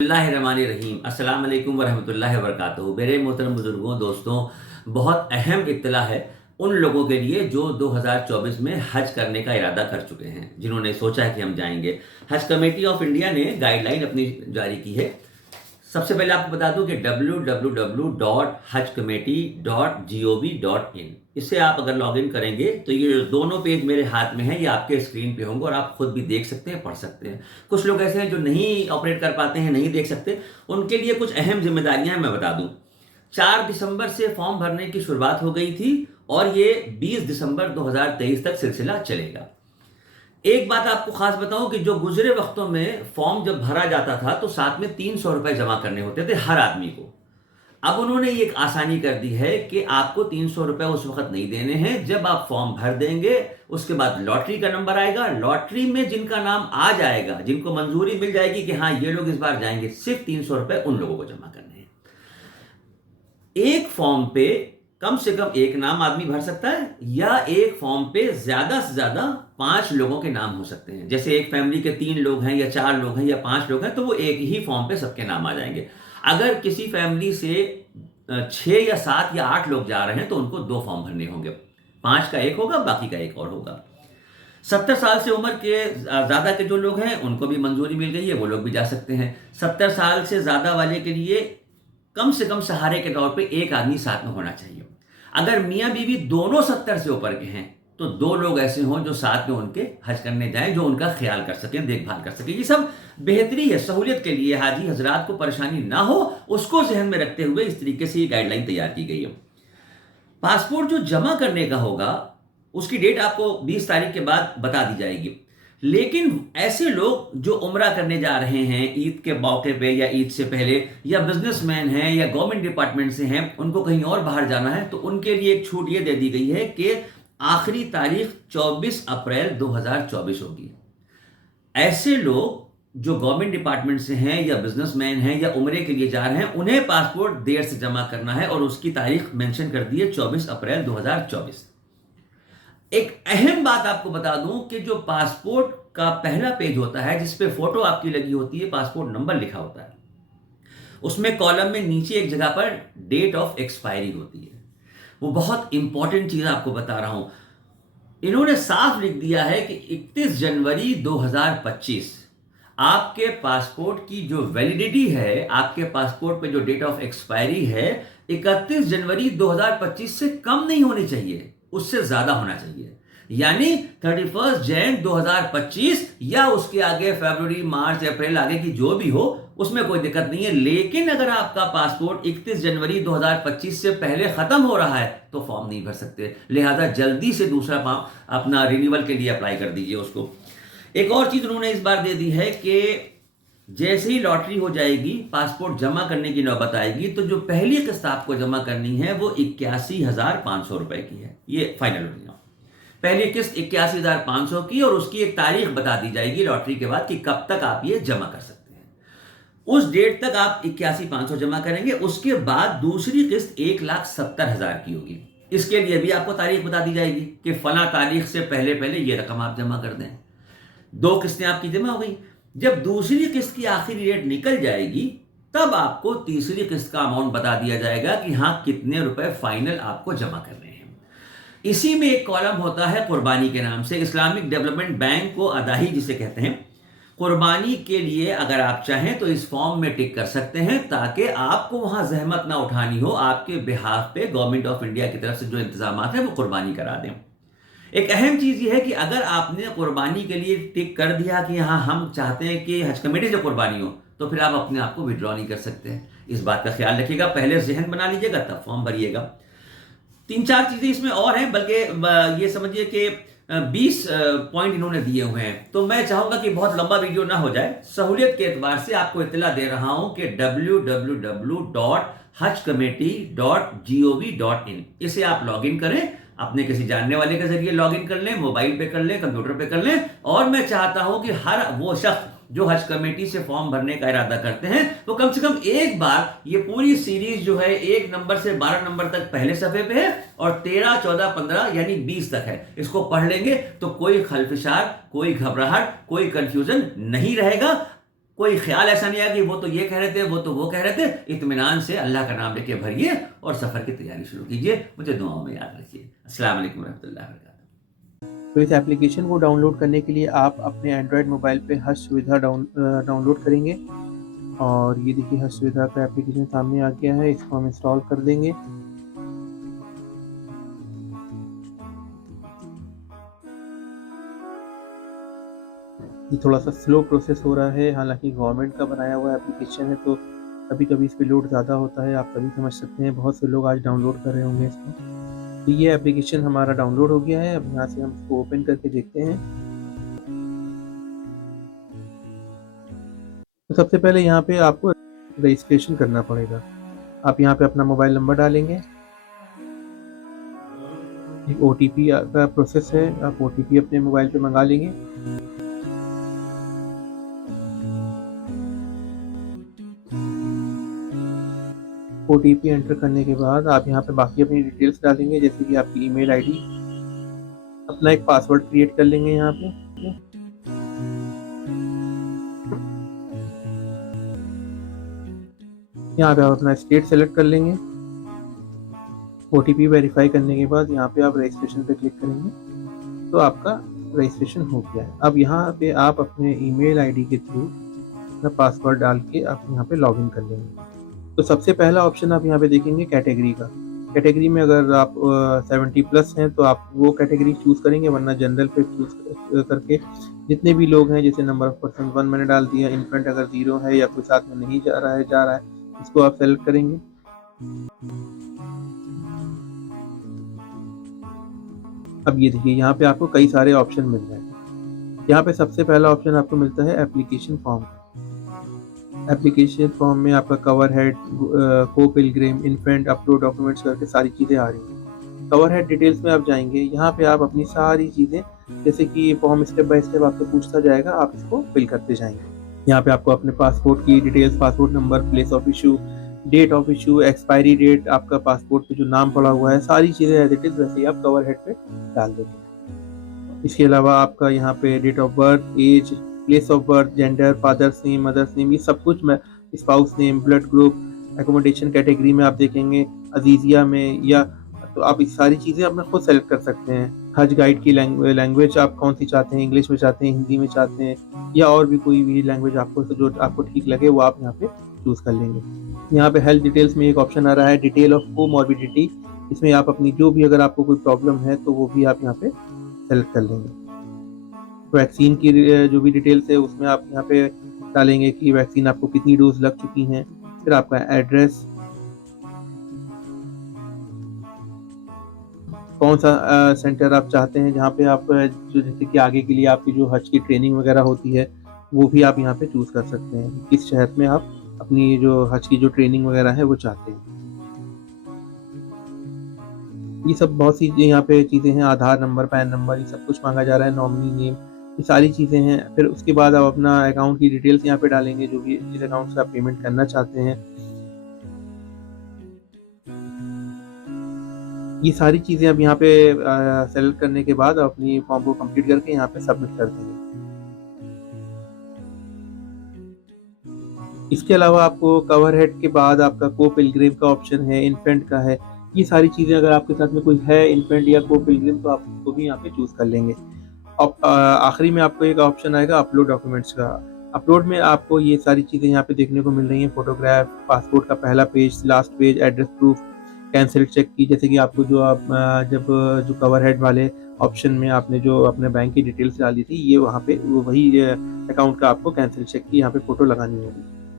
बिस्मिल्लाहिर्रहमानिर्रहीम अस्सलाम वालेकुम वरहमतुल्लाहि वबरकातुहू। मेरे मोहतरम बुजुर्गों, दोस्तों, बहुत अहम इत्तला है उन लोगों के लिए जो 2024 में हज करने का इरादा कर चुके हैं, जिन्होंने सोचा है कि हम जाएंगे। हज कमेटी ऑफ इंडिया ने गाइडलाइन अपनी जारी की है। सबसे पहले आपको बता दूं कि www.hajcommittee.gov.in इससे आप अगर लॉगिन करेंगे तो ये दोनों पेज मेरे हाथ में हैं, ये आपके स्क्रीन पे होंगे और आप खुद भी देख सकते हैं, पढ़ सकते हैं। कुछ लोग ऐसे हैं जो नहीं ऑपरेट कर पाते हैं, नहीं देख सकते, उनके लिए कुछ अहम जिम्मेदारियां हैं, मैं बता दूं। 4 दिसंबर से फॉर्म भरने की शुरुआत हो गई थी और ये 20 दिसंबर 2023 तक सिलसिला चलेगा। एक बात आपको खास बताऊं कि जो गुजरे वक्तों में फॉर्म जब भरा जाता था तो साथ में 300 रुपए जमा करने होते थे हर आदमी को। अब उन्होंने ये एक आसानी कर दी है कि आपको 300 रुपए उस वक्त नहीं देने हैं। जब आप फॉर्म भर देंगे उसके बाद लॉटरी का नंबर आएगा, लॉटरी में जिनका नाम आ जाएगा, जिनको मंजूरी मिल जाएगी कि हाँ ये लोग इस बार जाएंगे, सिर्फ 300 रुपए उन लोगों को जमा करने हैं। एक फॉर्म पे कम से कम एक नाम आदमी भर सकता है या एक फॉर्म पे ज्यादा से ज्यादा 5 लोगों के नाम हो सकते हैं। जैसे एक फैमिली के 3 लोग हैं या 4 लोग हैं या 5 लोग हैं तो वो एक ही फॉर्म पे सबके नाम आ जाएंगे। अगर किसी फैमिली से 6 या 7 या 8 लोग जा रहे हैं तो उनको 2 फॉर्म भरने होंगे, 5 का एक होगा, बाकी का एक और होगा। 70 साल से उम्र के ज्यादा के जो लोग हैं उनको भी मंजूरी मिल गई है, वो लोग भी जा सकते हैं। 70 साल से ज्यादा वाले के लिए कम से कम सहारे के तौर पे एक आदमी साथ में होना चाहिए। अगर मियां बीवी दोनों 70 से ऊपर के हैं तो 2 लोग ऐसे हों जो साथ में उनके हज करने जाएं, जो उनका ख्याल कर सकें, देखभाल कर सकें। ये सब बेहतरी है, सहूलियत के लिए, हाजी हजरात को परेशानी ना हो उसको जहन में रखते हुए इस तरीके से ये गाइडलाइन तैयार की गई है। पासपोर्ट जो जमा करने का होगा उसकी डेट आपको 20 तारीख के बाद बता दी जाएगी। लेकिन ऐसे लोग जो उम्रा करने जा रहे हैं ईद के मौके पे या ईद से पहले, या बिजनेसमैन हैं या गवर्नमेंट डिपार्टमेंट से हैं, उनको कहीं और बाहर जाना है, तो उनके लिए एक छूट ये दे दी गई है कि आखिरी तारीख 24 अप्रैल 2024 होगी। ऐसे लोग जो गवर्नमेंट डिपार्टमेंट से हैं या बिजनेसमैन हैं या उम्रे के लिए जा रहे हैं, उन्हें पासपोर्ट देर से जमा करना है और उसकी तारीख मेंशन कर दी है 24 अप्रैल 2024। एक अहम बात आपको बता दूं कि जो पासपोर्ट का पहला पेज होता है जिसपे फोटो आपकी लगी होती है, पासपोर्ट नंबर लिखा होता है, उसमें कॉलम में नीचे एक जगह पर डेट ऑफ एक्सपायरी होती है। वो बहुत इंपॉर्टेंट चीज आपको बता रहा हूं। इन्होंने साफ लिख दिया है कि 31 जनवरी 2025 आपके पासपोर्ट की जो वैलिडिटी है, आपके पासपोर्ट पे जो डेट ऑफ एक्सपायरी है, 31 जनवरी 2025 से कम नहीं होनी चाहिए, उससे ज्यादा होना चाहिए। यानी 31 जनवरी 2025 या उसके आगे फरवरी, मार्च, अप्रैल, आगे की जो भी हो, उसमें कोई दिक्कत नहीं है। लेकिन अगर आपका पासपोर्ट 31 जनवरी 2025 से पहले खत्म हो रहा है तो फॉर्म नहीं भर सकते। लिहाजा जल्दी से दूसरा फॉर्म अपना रिन्यूअल के लिए अप्लाई कर दीजिए उसको। एक और चीज उन्होंने इस बार दे दी है कि जैसे ही लॉटरी हो जाएगी, पासपोर्ट जमा करने की नौबत आएगी, तो जो पहली किस्त आपको जमा करनी है वो 81,500 रुपए की है। ये फाइनल हो गया, पहली किस्त 81,500 की, और उसकी एक तारीख बता दी जाएगी लॉटरी के बाद कि कब तक आप ये जमा कर सकते हैं। उस डेट तक आप 81,500 जमा करेंगे, उसके बाद दूसरी किस्त 1,70,000 की होगी। इसके लिए भी आपको तारीख बता दी जाएगी कि फला तारीख से पहले पहले ये रकम आप जमा कर दें। 2 किस्तें आपकी जमा हो गई। जब दूसरी किस्त की आखिरी डेट निकल जाएगी तब आपको तीसरी किस्त का अमाउंट बता दिया जाएगा कि हाँ कितने रुपए फाइनल आपको जमा करने हैं। इसी में एक कॉलम होता है कुर्बानी के नाम से, इस्लामिक डेवलपमेंट बैंक को अदाही जिसे कहते हैं। कुर्बानी के लिए अगर आप चाहें तो इस फॉर्म में टिक कर सकते हैं ताकि आपको वहां जहमत ना उठानी हो, आपके बिहाफ पे गवर्नमेंट ऑफ इंडिया की तरफ से जो इंतजाम है वो कुर्बानी करा दें। एक अहम चीज यह है कि अगर आपने कुर्बानी के लिए टिक कर दिया कि हाँ हम चाहते हैं कि हज कमेटी से कुर्बानी हो, तो फिर आप अपने आप को विड्रॉ नहीं कर सकते हैं। इस बात का ख्याल रखिएगा, पहले जहन बना लीजिएगा तब फॉर्म भरिएगा। 3-4 चीजें इसमें और हैं, बल्कि ये समझिए कि 20 पॉइंट इन्होंने दिए हुए हैं। तो मैं चाहूंगा कि बहुत लंबा वीडियो ना हो जाए, सहूलियत के एतबार से आपको इत्तला दे रहा हूं कि www.hajcommittee.gov.in इसे आप लॉगिन करें, अपने किसी जानने वाले के जरिए लॉगिन कर लें, मोबाइल पे कर लें, कंप्यूटर पे कर लें। और मैं चाहता हूं कि हर वो शख्स जो हज कमेटी से फॉर्म भरने का इरादा करते हैं वो कम से कम एक बार ये पूरी सीरीज जो है 1 नंबर से 12 नंबर तक पहले सफे पे है और 13, 14, 15 यानी 20 तक है, इसको पढ़ लेंगे तो कोई खलफिशार, कोई घबराहट, कोई कंफ्यूजन नहीं रहेगा। कोई ख्याल ऐसा नहीं आया कि वो तो ये कह रहे थे, वो तो वो कह रहे थे। इत्मीनान से अल्लाह का नाम लेके भरिए और सफ़र की तैयारी शुरू कीजिए। मुझे दुआओं में याद रखिए। अस्सलाम वालेकुम रहमतुल्लाहि व बरकातहू। तो इस एप्लीकेशन को डाउनलोड करने के लिए आप अपने एंड्रॉयड मोबाइल पे हज सुविधा डाउनलोड करेंगे। और ये देखिए हज सुविधा का एप्लीकेशन सामने आ गया है, इसको हम इंस्टॉल कर देंगे। ये थोड़ा सा स्लो प्रोसेस हो रहा है, हालांकि गवर्नमेंट का बनाया हुआ एप्लीकेशन है तो कभी कभी इस पर लोड ज़्यादा होता है, आप कभी समझ सकते हैं। बहुत से लोग आज डाउनलोड कर रहे होंगे इसको। तो ये एप्लीकेशन हमारा डाउनलोड हो गया है। अब यहाँ से हम इसको ओपन करके देखते हैं। तो सबसे पहले यहाँ पे आपको रजिस्ट्रेशन करना पड़ेगा। आप यहाँ पे अपना मोबाइल नंबर डालेंगे। एक OTP का प्रोसेस है, आप OTP अपने मोबाइल पे मंगा लेंगे। OTP एंटर करने के बाद आप यहाँ पे बाकी अपनी डिटेल्स डालेंगे, जैसे कि आपकी ईमेल आईडी। अपना एक पासवर्ड क्रिएट कर लेंगे यहाँ पे। यहाँ पे आप अपना स्टेट सेलेक्ट कर लेंगे। OTP वेरीफाई करने के बाद यहाँ पे आप रजिस्ट्रेशन पे क्लिक करेंगे तो आपका रजिस्ट्रेशन हो गया है। अब यहाँ पे आप अपने ईमेल आईडी के थ्रू अपना पासवर्ड डाल के आप यहाँ पे लॉगिन कर लेंगे। तो सबसे पहला ऑप्शन आप यहाँ पे देखेंगे कैटेगरी का। कैटेगरी में अगर आप 70+ हैं तो आप वो कैटेगरी चूज़ करेंगे, वरना जनरल पे चूज़ करके जितने भी लोग हैं, जैसे नंबर ऑफ पर्सन 1 मैंने डाल दिया। इन्फेंट अगर 0 है या कोई साथ में नहीं जा रहा है इसको आप सेलेक्ट करेंगे। अब ये देखिए यहाँ पे आपको कई सारे ऑप्शन मिल रहे हैं। यहाँ पे सबसे पहला ऑप्शन आपको मिलता है एप्लीकेशन फॉर्म। एप्लीकेशन फॉर्म में आपका कवर हेड, को पिलग्रिम, इन्फेंट, अपलोड डॉक्यूमेंट्स करके सारी चीज़ें आ रही हैं। कवर हेड डिटेल्स में आप जाएंगे, यहाँ पे आप अपनी सारी चीज़ें, जैसे कि ये फॉर्म स्टेप बाय स्टेप आपसे पूछता जाएगा, आप इसको फिल करते जाएंगे। यहाँ पे आपको अपने पासपोर्ट की details, passport number, place of issue, date of issue, expiry date, आपका पासपोर्ट पे जो नाम पड़ा हुआ है, सारी चीज़ें एज इट इज़ वैसे ही आप कवर हेड पे डाल देंगे। इसके अलावा आपका यहाँ पे date of birth, age, place of birth, gender, father's name, mother's name, ये सब कुछ, मैं spouse name, blood group, accommodation category में आप देखेंगे अजीजिया में, या तो आप इस सारी चीज़ें अपना खुद सेलेक्ट कर सकते हैं। हज गाइड की लैंग्वेज आप कौन सी चाहते हैं, इंग्लिश में चाहते हैं, हिंदी में चाहते हैं, या और भी कोई भी लैंग्वेज आपको जो आपको ठीक लगे वो आप यहाँ पे चूज़ कर लेंगे। यहाँ पे हेल्थ डिटेल्स में एक ऑप्शन आ रहा है डिटेल ऑफ कोमॉर्बिडिटी। इसमें आप अपनी जो भी अगर आपको कोई प्रॉब्लम है तो वो भी आप यहाँ पे सेलेक्ट कर लेंगे। वैक्सीन की जो भी डिटेल्स है उसमें आप यहाँ पे डालेंगे कि वैक्सीन आपको कितनी डोज लग चुकी हैं। फिर आपका एड्रेस, कौन सा सेंटर आप चाहते हैं जहाँ पे आप जो जैसे कि आगे के लिए आपकी जो हज की ट्रेनिंग वगैरह होती है वो भी आप यहाँ पे चूज़ कर सकते हैं, किस शहर में आप अपनी जो हज की जो ट्रेनिंग वगैरह है वो चाहते हैं। ये सब बहुत सी यहाँ पे चीज़ें हैं, आधार नंबर, पैन नंबर, ये सब कुछ मांगा जा रहा है, नॉमिनी नेम, ये सारी चीज़ें हैं। फिर उसके बाद आप अपना अकाउंट की डिटेल्स यहाँ पे डालेंगे, जो भी जिस अकाउंट से आप पेमेंट करना चाहते हैं। ये सारी चीज़ें अब यहाँ पे सेलेक्ट करने के बाद अपनी फॉर्म को कंप्लीट करके यहाँ पे सबमिट कर देंगे। इसके अलावा आपको कवर हेड के बाद आपका को पिलग्रिम का ऑप्शन है, इन्फेंट का है। ये सारी चीज़ें अगर आपके साथ में कोई है इन्फेंट या को पिलग्रिम तो आप उसको भी यहाँ पे चूज़ कर लेंगे। अब आखिरी में आपको एक ऑप्शन आएगा अपलोड डॉक्यूमेंट्स का। अपलोड में आपको ये सारी चीज़ें यहाँ पे देखने को मिल रही हैं, फोटोग्राफ, पासपोर्ट का पहला page, last page, address proof, cancel cheque की, जैसे कि आपको जो आप जब जो कवर हेड वाले ऑप्शन में आपने जो अपने बैंक की डिटेल्स डाली थी, ये वहाँ पे वही अकाउंट का आपको कैंसिल चेक की यहाँ पे फ़ोटो लगानी होगी।